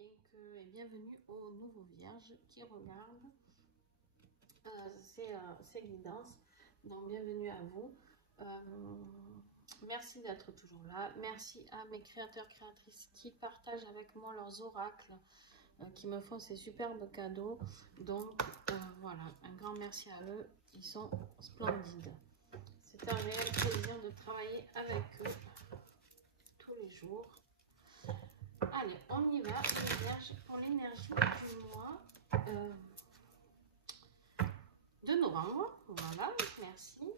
et bienvenue aux nouveaux vierges qui regardent ces guidances. Donc bienvenue à vous. Merci d'être toujours là. Merci à mes créateurs créatrices qui partagent avec moi leurs oracles, qui me font ces superbes cadeaux. Donc voilà, un grand merci à eux. Ils sont splendides. C'est un réel plaisir de travailler avec eux tous les jours. Allez, on y va, les vierges, pour l'énergie du mois de novembre. Voilà, merci.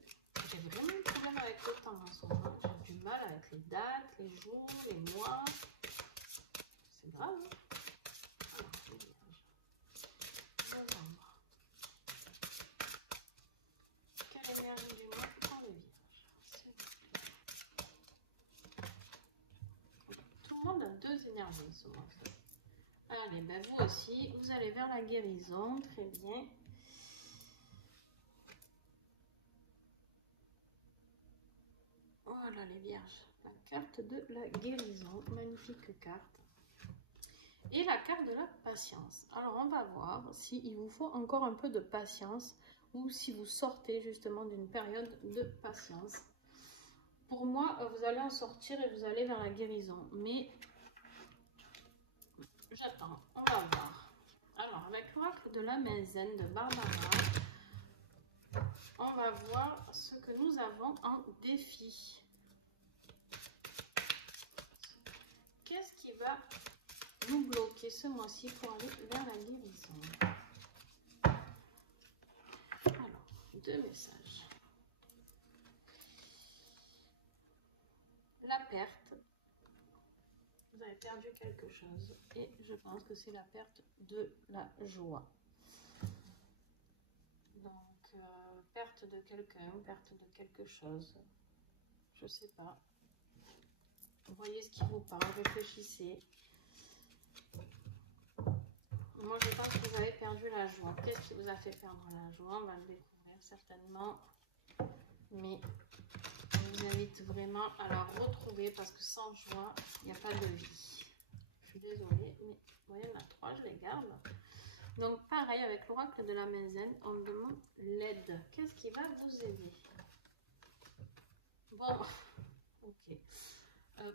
J'ai vraiment un problème avec le temps en ce moment. J'ai du mal avec les dates, les jours, les mois. C'est grave. Alors, les vierges. Novembre. Quelle énergie du mois pour les vierges? Tout le monde a deux énergies ce mois. Allez, ben vous aussi, vous allez vers la guérison. Très bien. Voilà les vierges, la carte de la guérison, magnifique carte. Et la carte de la patience. Alors on va voir s'il vous faut encore un peu de patience ou si vous sortez justement d'une période de patience. Pour moi, vous allez en sortir et vous allez vers la guérison. Mais j'attends, on va voir. Alors avec l'oracle de la main zen de Barbara, on va voir ce que nous avons en défi. Qu'est-ce qui va nous bloquer ce mois-ci pour aller vers la guérison? Alors, deux messages. La perte. Vous avez perdu quelque chose et je pense que c'est la perte de la joie. Donc, perte de quelqu'un, perte de quelque chose. Je sais pas. Voyez ce qui vous parle, réfléchissez. Moi, je pense que vous avez perdu la joie. Qu'est-ce qui vous a fait perdre la joie? On va le découvrir certainement. Mais je vous invite vraiment à la retrouver parce que sans joie, il n'y a pas de vie. Je suis désolée, mais vous voyez, il y en a trois, je les garde. Donc, pareil, avec l'oracle de la main zen, on me demande l'aide. Qu'est-ce qui va vous aider? Bon, ok.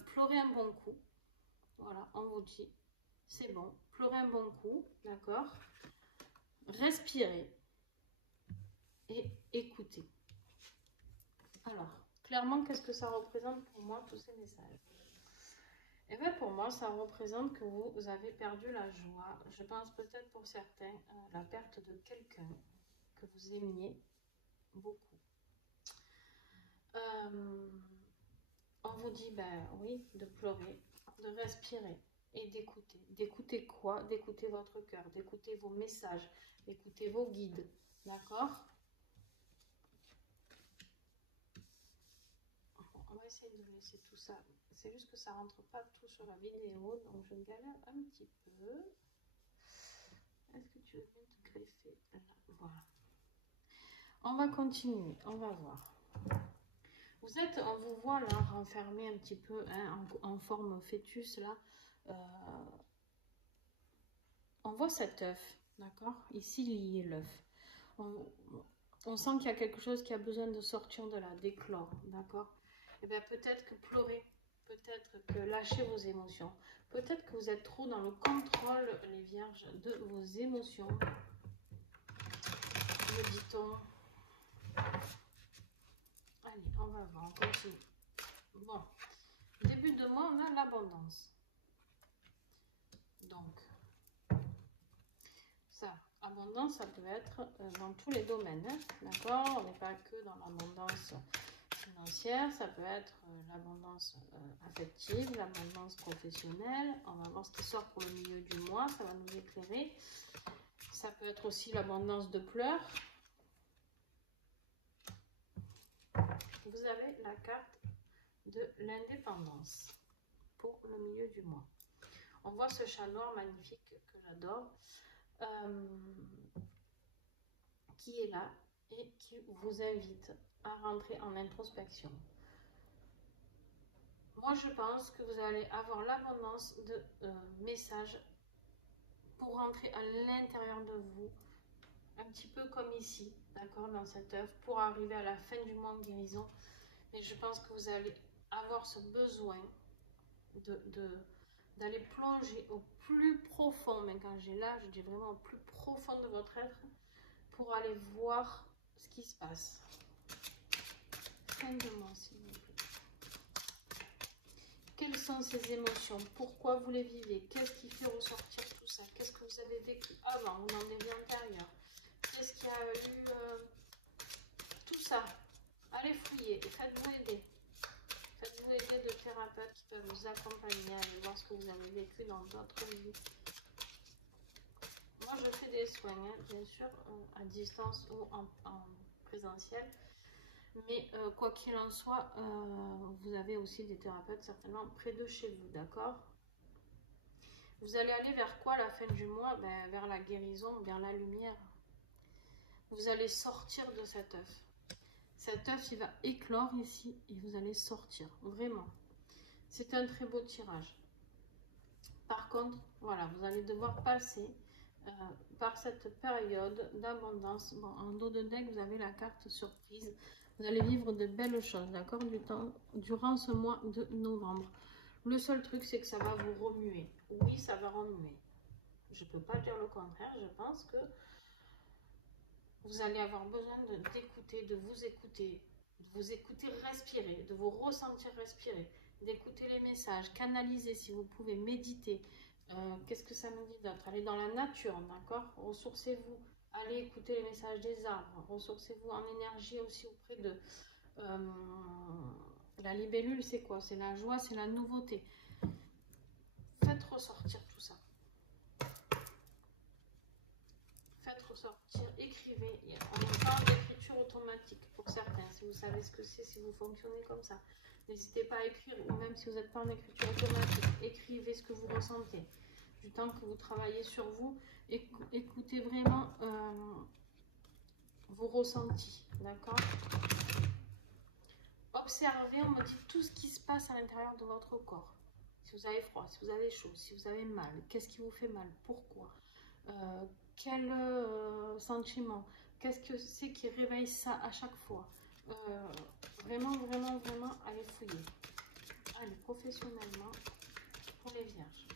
Pleurez un bon coup. Voilà, on vous dit, c'est bon. Pleurez un bon coup, d'accord? Respirez et écoutez. Alors, clairement, qu'est-ce que ça représente pour moi, tous ces messages? Et bien pour moi, ça représente que vous avez perdu la joie. Je pense peut-être pour certains, la perte de quelqu'un que vous aimiez beaucoup. On vous dit, ben oui, de pleurer, de respirer et d'écouter. D'écouter quoi? D'écouter votre cœur, d'écouter vos messages, d'écouter vos guides. D'accord? On va essayer de laisser tout ça. C'est juste que ça ne rentre pas tout sur la vidéo, donc je galère un petit peu. Est-ce que tu veux bien te greffer là? Voilà. On va continuer, on va voir. Vous êtes, on vous voit là, renfermé un petit peu hein, en forme fœtus là. On voit cet œuf, d'accord? Ici, lié l'œuf. On sent qu'il y a quelque chose qui a besoin de sortir de là, d'éclore, d'accord? Et bien peut-être que pleurer, peut-être que lâcher vos émotions, peut-être que vous êtes trop dans le contrôle, les vierges, de vos émotions. Me dit-on. Allez, on va voir, on continue. Bon, début de mois, on a l'abondance. Donc, ça, abondance, ça peut être dans tous les domaines, hein, d'accord? On n'est pas que dans l'abondance financière, ça peut être l'abondance affective, l'abondance professionnelle. On va voir ce qui sort pour le milieu du mois, ça va nous éclairer. Ça peut être aussi l'abondance de pleurs. Vous avez la carte de l'indépendance pour le milieu du mois. On voit ce chat noir magnifique que j'adore, qui est là et qui vous invite à rentrer en introspection. Moi, je pense que vous allez avoir l'abondance de messages pour rentrer à l'intérieur de vous, un petit peu comme ici, d'accord, dans cette œuvre, pour arriver à la fin du mois en guérison. Mais je pense que vous allez avoir ce besoin d'aller plonger au plus profond, mais quand j'ai là, je dis vraiment au plus profond de votre être, pour aller voir ce qui se passe. Fin de mois, s'il vous plaît. Quelles sont ces émotions? Pourquoi vous les vivez? Qu'est-ce qui fait ressortir tout ça? Qu'est-ce que vous avez vécu avant ou dans des vies antérieures? Qu'est-ce qu'il y a eu tout ça? Allez fouiller et faites-vous aider. Faites-vous aider de thérapeutes qui peuvent vous accompagner à aller voir ce que vous avez vécu dans d'autres vies. Moi, je fais des soins, hein, bien sûr, à distance ou en présentiel. Mais quoi qu'il en soit, vous avez aussi des thérapeutes certainement près de chez vous, d'accord? Vous allez aller vers quoi la fin du mois? Ben, vers la guérison, vers la lumière. Vous allez sortir de cet œuf. Cet œuf, il va éclore ici et vous allez sortir, vraiment. C'est un très beau tirage. Par contre, voilà, vous allez devoir passer par cette période d'abondance. Bon, en dos de deck, vous avez la carte surprise. Vous allez vivre de belles choses, d'accord, durant ce mois de novembre. Le seul truc, c'est que ça va vous remuer. Oui, ça va remuer. Je ne peux pas dire le contraire. Je pense que vous allez avoir besoin d'écouter, de vous écouter respirer, de vous ressentir respirer, d'écouter les messages, canaliser si vous pouvez, méditer. Qu'est-ce que ça nous dit d'autre? Allez dans la nature, d'accord? Ressourcez-vous. Allez écouter les messages des arbres. Ressourcez-vous en énergie aussi auprès de... la libellule, c'est quoi? C'est la joie, c'est la nouveauté. Faites ressortir tout ça. Faites ressortir, écrivez. On parle d'écriture automatique pour certains. Si vous savez ce que c'est, si vous fonctionnez comme ça. N'hésitez pas à écrire, ou même si vous n'êtes pas en écriture automatique, écrivez ce que vous ressentez. Du temps que vous travaillez sur vous, écoutez vraiment vos ressentis, d'accord? Observez, on me dit tout ce qui se passe à l'intérieur de votre corps. Si vous avez froid, si vous avez chaud, si vous avez mal, qu'est-ce qui vous fait mal? Pourquoi? Quel sentiment? Qu'est-ce que c'est qui réveille ça à chaque fois? Vraiment, vraiment, vraiment, allez fouiller. Allez, professionnellement, pour les vierges.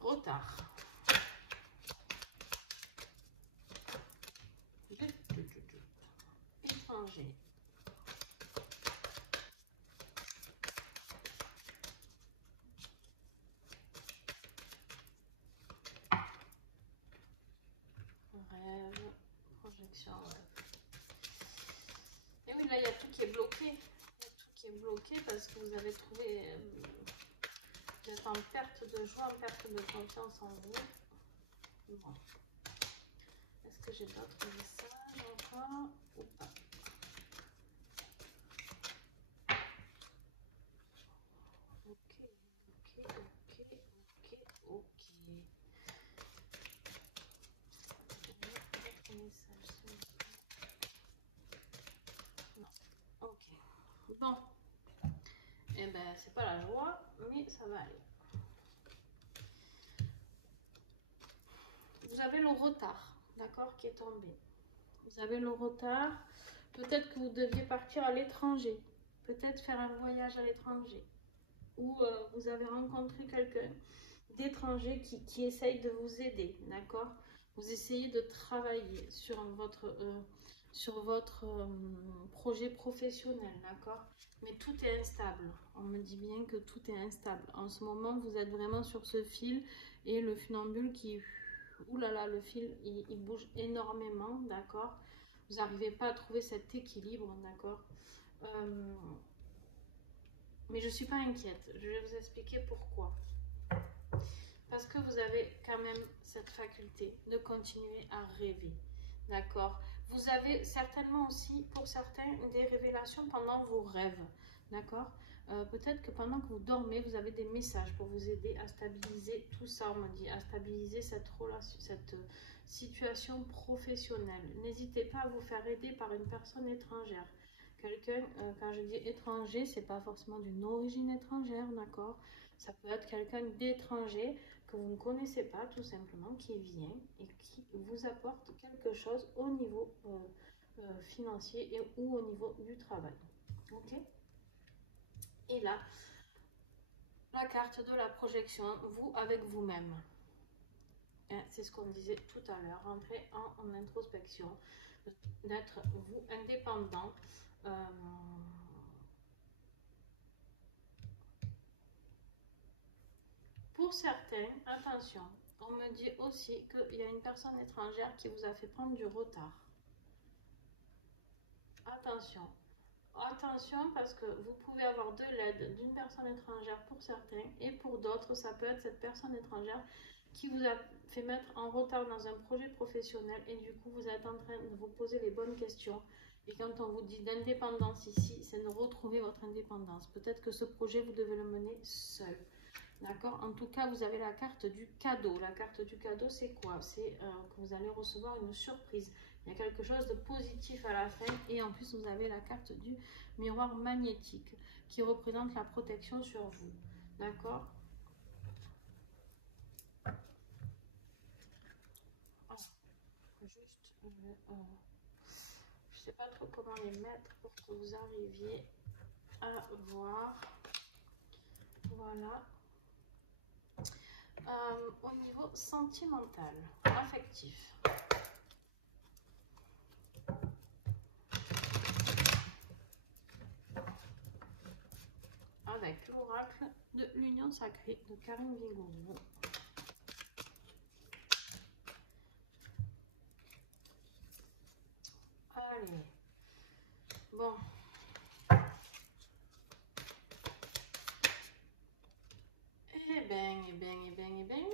Retard. Étranger. Rêve. Projection. Et oui, là, il y a tout qui est bloqué. Il y a tout qui est bloqué parce que vous avez trouvé... vous êtes en perte de joie, en perte de confiance en vous. Bon. Est-ce que j'ai d'autres messages encore ou pas? Bon, et ben c'est pas la joie, mais ça va aller. Vous avez le retard, d'accord, qui est tombé. Vous avez le retard. Peut-être que vous deviez partir à l'étranger, peut-être faire un voyage à l'étranger, ou vous avez rencontré quelqu'un d'étranger qui essaye de vous aider, d'accord? Vous essayez de travailler sur votre projet professionnel, d'accord? Mais tout est instable. On me dit bien que tout est instable. En ce moment, vous êtes vraiment sur ce fil et le funambule qui... Ouh là là, le fil, il bouge énormément, d'accord? Vous n'arrivez pas à trouver cet équilibre, d'accord? Mais je ne suis pas inquiète. Je vais vous expliquer pourquoi. Parce que vous avez quand même cette faculté de continuer à rêver, d'accord? Vous avez certainement aussi, pour certains, des révélations pendant vos rêves, d'accord? Peut-être que pendant que vous dormez, vous avez des messages pour vous aider à stabiliser tout ça, on me dit, à stabiliser cette relation, cette situation professionnelle. N'hésitez pas à vous faire aider par une personne étrangère. Quelqu'un, quand je dis étranger, c'est pas forcément d'une origine étrangère, d'accord? Ça peut être quelqu'un d'étranger que vous ne connaissez pas, tout simplement, qui vient et qui vous apporte quelque chose au niveau financier et ou au niveau du travail. Ok? Et là, la carte de la projection, vous avec vous-même. C'est ce qu'on disait tout à l'heure, rentrer en introspection, d'être vous indépendant. Pour certains, attention, on me dit aussi qu'il y a une personne étrangère qui vous a fait prendre du retard. Attention. Attention parce que vous pouvez avoir de l'aide d'une personne étrangère pour certains et pour d'autres, ça peut être cette personne étrangère qui vous a fait mettre en retard dans un projet professionnel et du coup vous êtes en train de vous poser les bonnes questions. Et quand on vous dit d'indépendance ici, c'est de retrouver votre indépendance. Peut-être que ce projet, vous devez le mener seul. D'accord? En tout cas, vous avez la carte du cadeau. La carte du cadeau, c'est quoi? C'est que vous allez recevoir une surprise. Il y a quelque chose de positif à la fin. Et en plus, vous avez la carte du miroir magnétique qui représente la protection sur vous. D'accord? Oh, juste, je ne sais pas trop comment les mettre pour que vous arriviez à voir. Voilà. Au niveau sentimental, affectif. Avec l'oracle de l'Union Sacrée de Karine Vigoureux. Allez. Bon. Eh ben, eh ben, eh ben, eh ben.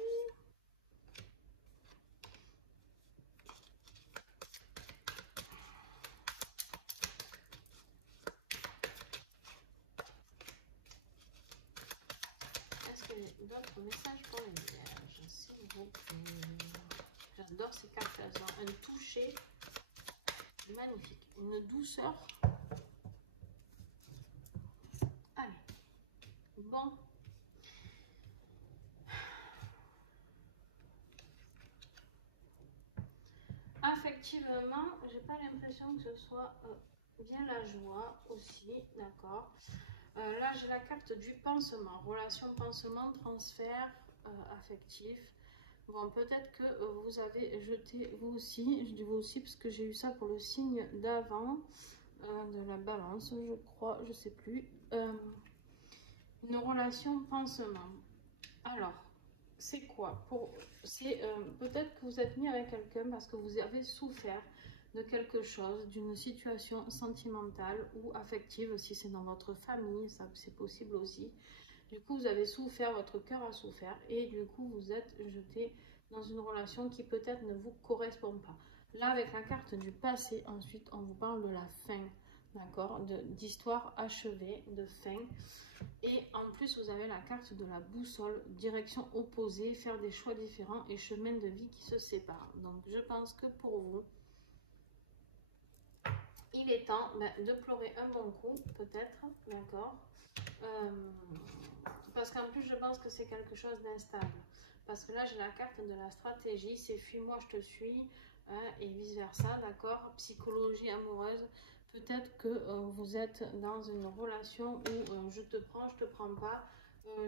Est-ce qu'il y a d'autres messages pour les vierges, s'il vous plaît? J'adore ces cartes, elles ont un toucher magnifique, une douceur. Allez. Bon. Affectivement, j'ai pas l'impression que ce soit bien la joie aussi, d'accord. Là, j'ai la carte du pansement, relation, pansement, transfert affectif. Bon, peut-être que vous avez jeté, vous aussi, je dis vous aussi parce que j'ai eu ça pour le signe d'avant, de la balance, je crois, je sais plus. Une relation pansement. Alors, c'est quoi? C'est peut-être que vous êtes mis avec quelqu'un parce que vous avez souffert de quelque chose, d'une situation sentimentale ou affective, si c'est dans votre famille, ça c'est possible aussi. Du coup, vous avez souffert, votre cœur a souffert et du coup, vous êtes jeté dans une relation qui peut-être ne vous correspond pas. Là, avec la carte du passé, ensuite, on vous parle de la fin, d'accord, d'histoire achevée, de fin. Et en plus, vous avez la carte de la boussole, direction opposée, faire des choix différents et chemin de vie qui se séparent. Donc, je pense que pour vous, il est temps de pleurer un bon coup, peut-être, d'accord, parce qu'en plus, je pense que c'est quelque chose d'instable. Parce que là, j'ai la carte de la stratégie, c'est fuis-moi, je te suis, hein, et vice-versa, d'accord, psychologie amoureuse. Peut-être que vous êtes dans une relation où je te prends pas,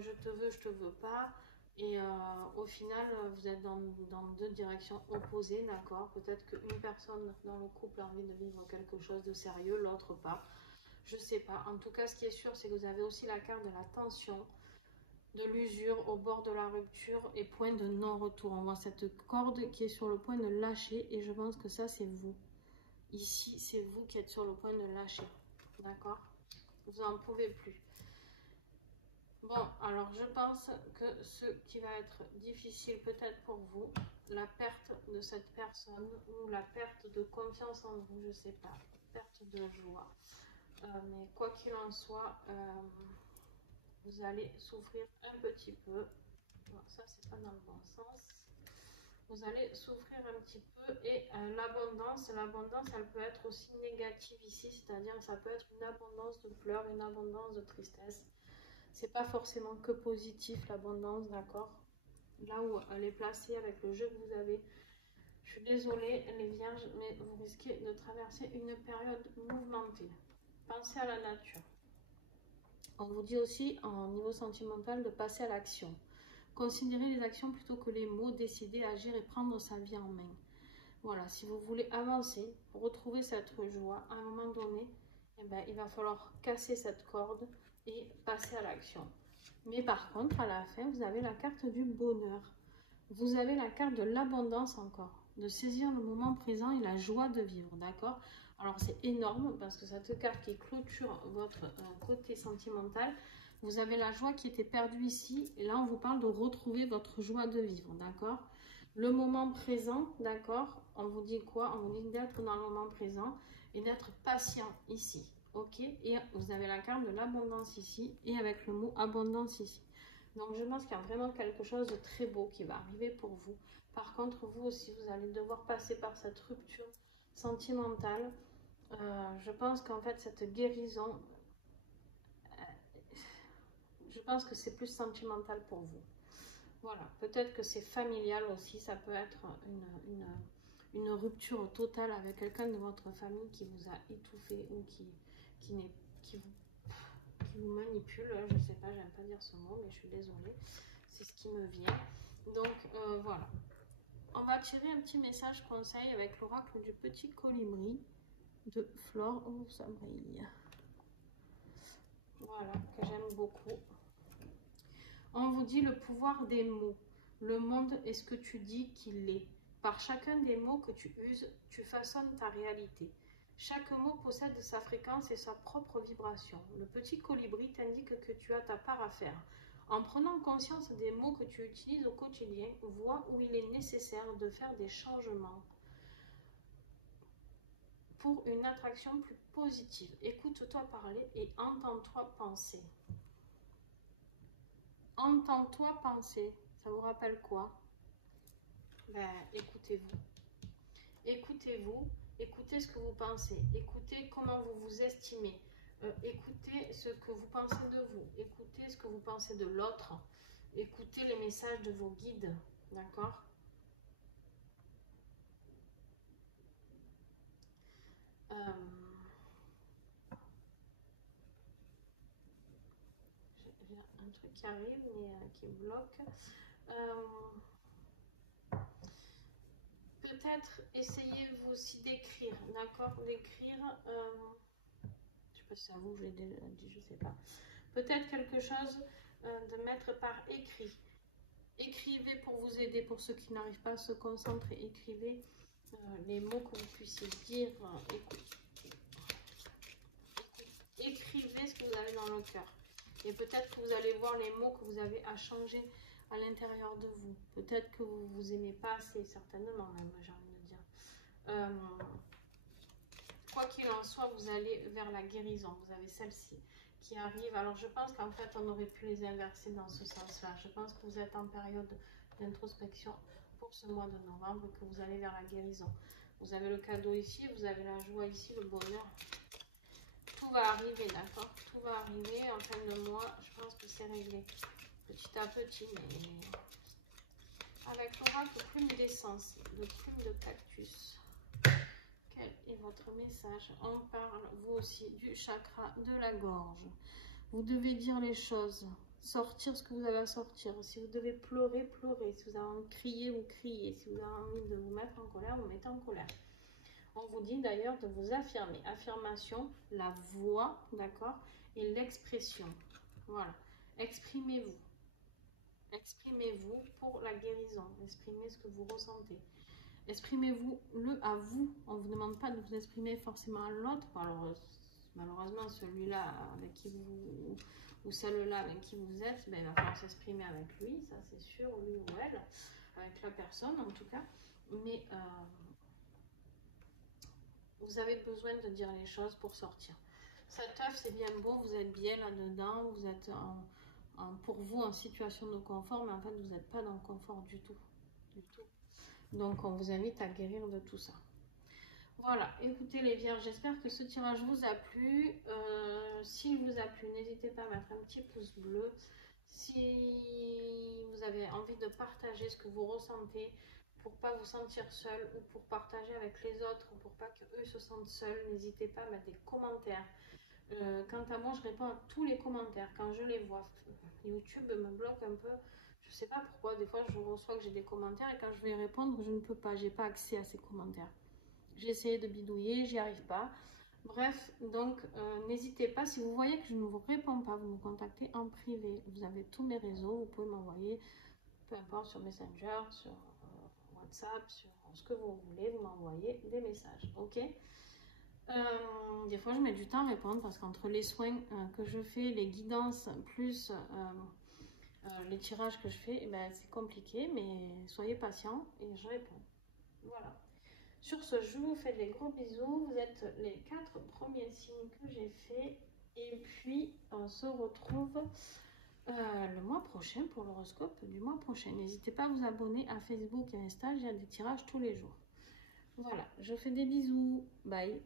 je te veux pas. Et au final, vous êtes dans deux directions opposées, d'accord? Peut-être qu'une personne dans le couple a envie de vivre quelque chose de sérieux, l'autre pas. Je sais pas. En tout cas, ce qui est sûr, c'est que vous avez aussi la carte de la tension, de l'usure au bord de la rupture et point de non-retour. On voit cette corde qui est sur le point de lâcher et je pense que ça, c'est vous. Ici, c'est vous qui êtes sur le point de lâcher. D'accord? Vous n'en pouvez plus. Bon, alors je pense que ce qui va être difficile peut-être pour vous, la perte de cette personne ou la perte de confiance en vous, je sais pas, perte de joie. Mais quoi qu'il en soit, vous allez souffrir un petit peu. Non, ça, c'est pas dans le bon sens. Vous allez souffrir un petit peu. Et l'abondance, elle peut être aussi négative ici, c'est-à-dire ça peut être une abondance de pleurs, une abondance de tristesse. C'est pas forcément que positif l'abondance, d'accord? Là où elle est placée avec le jeu que vous avez. Je suis désolée les vierges, mais vous risquez de traverser une période mouvementée. Pensez à la nature. On vous dit aussi, en niveau sentimental, de passer à l'action. Considérez les actions plutôt que les mots, décider, agir et prendre sa vie en main. Voilà, si vous voulez avancer, retrouver cette joie, à un moment donné, eh ben, il va falloir casser cette corde et passer à l'action. Mais par contre, à la fin, vous avez la carte du bonheur. Vous avez la carte de l'abondance encore, de saisir le moment présent et la joie de vivre, d'accord? Alors c'est énorme parce que cette carte qui clôture votre côté sentimental, vous avez la joie qui était perdue ici et là on vous parle de retrouver votre joie de vivre, d'accord? Le moment présent, d'accord? On vous dit quoi? On vous dit d'être dans le moment présent et d'être patient ici, ok? Et vous avez la carte de l'abondance ici et avec le mot abondance ici. Donc je pense qu'il y a vraiment quelque chose de très beau qui va arriver pour vous. Par contre, vous aussi, vous allez devoir passer par cette rupture sentimentale. Je pense qu'en fait, cette guérison, je pense que c'est plus sentimental pour vous. Voilà, peut-être que c'est familial aussi, ça peut être une rupture totale avec quelqu'un de votre famille qui vous a étouffé ou qui vous manipule, je ne sais pas, j'aime pas dire ce mot, mais je suis désolée, c'est ce qui me vient. Donc voilà, on va tirer un petit message conseil avec l'oracle du petit colibri de Flore. Oh, ça brille. Voilà, que j'aime beaucoup. On vous dit le pouvoir des mots. Le monde est ce que tu dis qu'il est. Par chacun des mots que tu uses, tu façonnes ta réalité. Chaque mot possède sa fréquence et sa propre vibration. Le petit colibri t'indique que tu as ta part à faire. En prenant conscience des mots que tu utilises au quotidien, vois où il est nécessaire de faire des changements pour une attraction plus positive. Écoute-toi parler et entends-toi penser. Entends-toi penser. Ça vous rappelle quoi? Ben, écoutez-vous. Écoutez-vous, écoutez ce que vous pensez, écoutez comment vous vous estimez, écoutez ce que vous pensez de vous, écoutez ce que vous pensez de l'autre, écoutez les messages de vos guides, d'accord? J'ai un truc qui arrive, mais qui bloque. Peut-être essayez vous aussi d'écrire, d'accord? D'écrire, je sais pas si c'est à vous que je l'ai déjà dit, je sais pas. Peut-être quelque chose de mettre par écrit. Écrivez pour vous aider, pour ceux qui n'arrivent pas à se concentrer, écrivez les mots que vous puissiez dire. Écrivez ce que vous avez dans le cœur. Et peut-être que vous allez voir les mots que vous avez à changer à l'intérieur de vous. Peut-être que vous ne vous aimez pas assez, certainement même, j'ai envie de dire. Quoi qu'il en soit, vous allez vers la guérison. Vous avez celle-ci qui arrive. Alors je pense qu'en fait, on aurait pu les inverser dans ce sens-là. Je pense que vous êtes en période d'introspection pour ce mois de novembre, que vous allez vers la guérison. Vous avez le cadeau ici, vous avez la joie ici, le bonheur. Tout va arriver, d'accord? Tout va arriver en fin de mois. Je pense que c'est réglé petit à petit, mais avec l'oracle plume d'essence, de plume de cactus. Quel est votre message? On parle, vous aussi, du chakra de la gorge. Vous devez dire les choses, sortir ce que vous avez à sortir. Si vous devez pleurer, pleurez. Si vous avez envie de crier, vous criez. Si vous avez envie de vous mettre en colère, vous mettez en colère. On vous dit d'ailleurs de vous affirmer. Affirmation, la voix, d'accord? Et l'expression. Voilà. Exprimez-vous. Exprimez-vous pour la guérison. Exprimez ce que vous ressentez. Exprimez-vous le à vous. On ne vous demande pas de vous exprimer forcément à l'autre. Alors, malheureusement, celui-là avec qui vous, ou celle-là avec qui vous êtes, ben, il va falloir s'exprimer avec lui, ça c'est sûr, lui ou elle, avec la personne en tout cas. Mais vous avez besoin de dire les choses pour sortir. Cet œuf, c'est bien beau, vous êtes bien là-dedans, vous êtes pour vous en situation de confort, mais en fait, vous n'êtes pas dans le confort du tout. Du tout. Donc, on vous invite à guérir de tout ça. Voilà, écoutez les vierges, j'espère que ce tirage vous a plu. S'il vous a plu, n'hésitez pas à mettre un petit pouce bleu. Si vous avez envie de partager ce que vous ressentez pour pas vous sentir seul ou pour partager avec les autres, pour pas qu'eux se sentent seuls, n'hésitez pas à mettre des commentaires. Quant à moi, je réponds à tous les commentaires quand je les vois. YouTube me bloque un peu. Je sais pas pourquoi, des fois je reçois que j'ai des commentaires et quand je vais répondre, je ne peux pas, j'ai pas accès à ces commentaires. J'ai essayé de bidouiller, j'y arrive pas. Bref, donc n'hésitez pas, si vous voyez que je ne vous réponds pas, vous me contactez en privé. Vous avez tous mes réseaux, vous pouvez m'envoyer, peu importe, sur Messenger, sur WhatsApp, sur ce que vous voulez, vous m'envoyez des messages, ok? Des fois je mets du temps à répondre parce qu'entre les soins que je fais, les guidances, plus les tirages que je fais, eh ben, c'est compliqué, mais soyez patients et je réponds. Voilà. Sur ce, je vous fais des gros bisous. Vous êtes les 4 premiers signes que j'ai fait. Et puis, on se retrouve le mois prochain pour l'horoscope du mois prochain. N'hésitez pas à vous abonner à Facebook et Insta. J'ai des tirages tous les jours. Voilà, je fais des bisous. Bye.